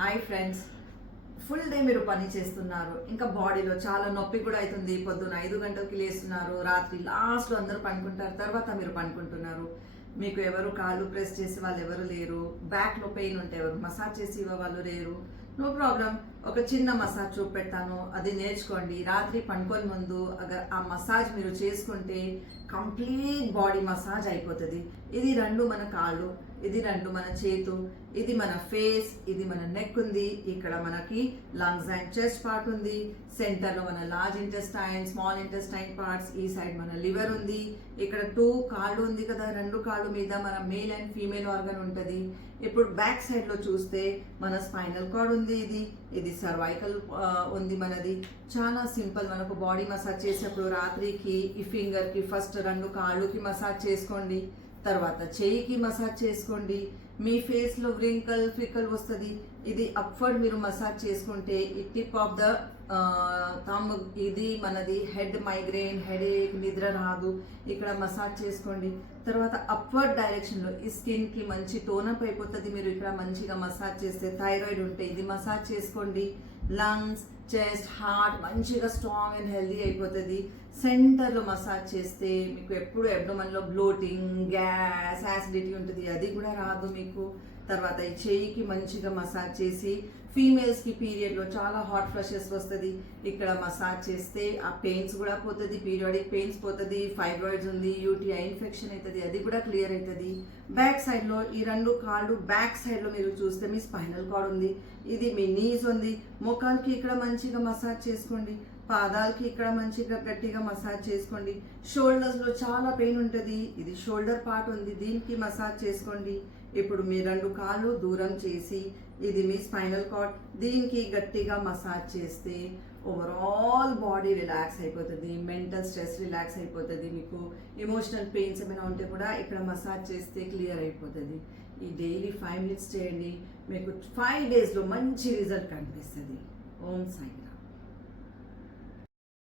Hi friends, full day మీరు పని చేస్తున్నారు, ఇంకా బాడీలో చాలా నొప్పి కూడా అవుతుంది. పొద్దున 5 గంటలకి లేస్తున్నారు, రాత్రి లాస్ట్లో అందరూ పనుకుంటారు, తర్వాత మీరు పనుకుంటున్నారు. మీకు ఎవరు కాళ్ళు ప్రెస్ చేసే వాళ్ళు ఎవరు లేరు, బ్యాక్లో పెయిన్ ఉంటే ఎవరు మసాజ్ చేసి ఇవ్వవాళ్ళు లేరు. నో ప్రాబ్లం, ఒక చిన్న మసాజ్ చూపెడతాను, అది నేర్చుకోండి. రాత్రి పనుకొని ముందు ఆ మసాజ్ మీరు చేసుకుంటే కంప్లీట్ బాడీ మసాజ్ అయిపోతుంది. ఇది రెండు మన కాళ్ళు, ఇది రెండు మన చేతు, ఇది మన ఫేస్, ఇది మన నెక్ ఉంది, ఇక్కడ మనకి లంగ్స్ అండ్ చెస్ట్ పార్ట్ ఉంది, సెంటర్లో మన large intestine, small intestine parts, ఈ సైడ్ మన లివర్ ఉంది, ఇక్కడ 2 కాళ్ళు ఉంది కదా, 2 కాళ్ళు మీద మన మేల్ అండ్ ఫీమేల్ ఆర్గన్ ఉంటుంది. ఇప్పుడు బ్యాక్ సైడ్లో చూస్తే మన స్పైనల్ కార్డ్ ఉంది, ఇది సర్వైకల్ ఉంది మనది. చాలా సింపుల్. మనకు బాడీ మసాజ్ చేసేప్పుడు రాత్రికి ఈ ఫింగర్కి ఫస్ట్ 2 కాళ్ళకి మసాజ్ చేసుకోండి, తర్వాత చెయ్యికి మసాజ్ చేసుకోండి. మీ ఫేస్లో వ్రింకల్ ఫ్రికల్ వస్తుంది, ఇది అప్వర్డ్ మీరు మసాజ్ చేసుకుంటే ఈ టిప్ ఆఫ్ ద థంబ్, ఇది మనది హెడ్ మైగ్రేన్, హెడేక్, నిద్ర రాదు, ఇక్కడ మసాజ్ చేసుకోండి. తర్వాత అప్వర్డ్ డైరెక్షన్లో ఈ స్కిన్కి మంచి టోనప్ అయిపోతుంది మీరు ఇక్కడ మంచిగా మసాజ్ చేస్తే. థైరాయిడ్ ఉంటే ఇది మసాజ్ చేసుకోండి. లంగ్స్, చెస్ట్, హార్ట్ మంచిగా స్ట్రాంగ్ అండ్ హెల్దీ అయిపోతుంది. సెంటర్లో మసాజ్ చేస్తే మీకు ఎప్పుడు అబ్డోమన్లో బ్లోటింగ్, గ్యాస్, యాసిడిటీ ఉంటుంది, అది కూడా రాదు మీకు. తర్వాత ఈ చెయ్యికి మంచిగా మసాజ్ చేసి, ఫీమేల్స్కి పీరియడ్లో చాలా హాట్ ఫ్లషెస్ వస్తుంది, ఇక్కడ మసాజ్ చేస్తే ఆ పెయిన్స్ కూడా పోతుంది, పీరియాడిక్ పెయిన్స్ పోతుంది. ఫైబ్రాయిడ్స్ ఉంది, యూటీఐ ఇన్ఫెక్షన్ అవుతుంది, అది కూడా క్లియర్ అవుతుంది. బ్యాక్ సైడ్లో ఈ 2 కాళ్ళు బ్యాక్ సైడ్లో మీరు చూస్తే మీ స్పైనల్ కార్డ్ ఉంది, ఇది మీ నీస్ ఉంది. మోకాల్కి ఇక్కడ మంచిగా మసాజ్ చేసుకోండి, పాదాలకి ఇక్కడ మంచిగా గట్టిగా మసాజ్ చేసుకోండి. షోల్డర్స్లో చాలా పెయిన్ ఉంటుంది, ఇది షోల్డర్ పార్ట్ ఉంది, దీనికి మసాజ్ చేసుకోండి. ఇప్పుడు మీ 2 కాళ్ళు దూరం చేసి, ఇది మీ స్పైనల్ కార్డ్, దీనికి గట్టిగా మసాజ్ చేస్తే ఓవరాల్ బాడీ రిలాక్స్ అయిపోతుంది, మెంటల్ స్ట్రెస్ రిలాక్స్ అయిపోతుంది. మీకు ఎమోషనల్ పెయిన్స్ ఏమైనా ఉంటే కూడా ఇక్కడ మసాజ్ చేస్తే క్లియర్ అయిపోతుంది. ఈ డైలీ 5 minutes చేయండి, మీకు 5 daysలో మంచి రిజల్ట్ కనిపిస్తుంది. ఓం సాయి.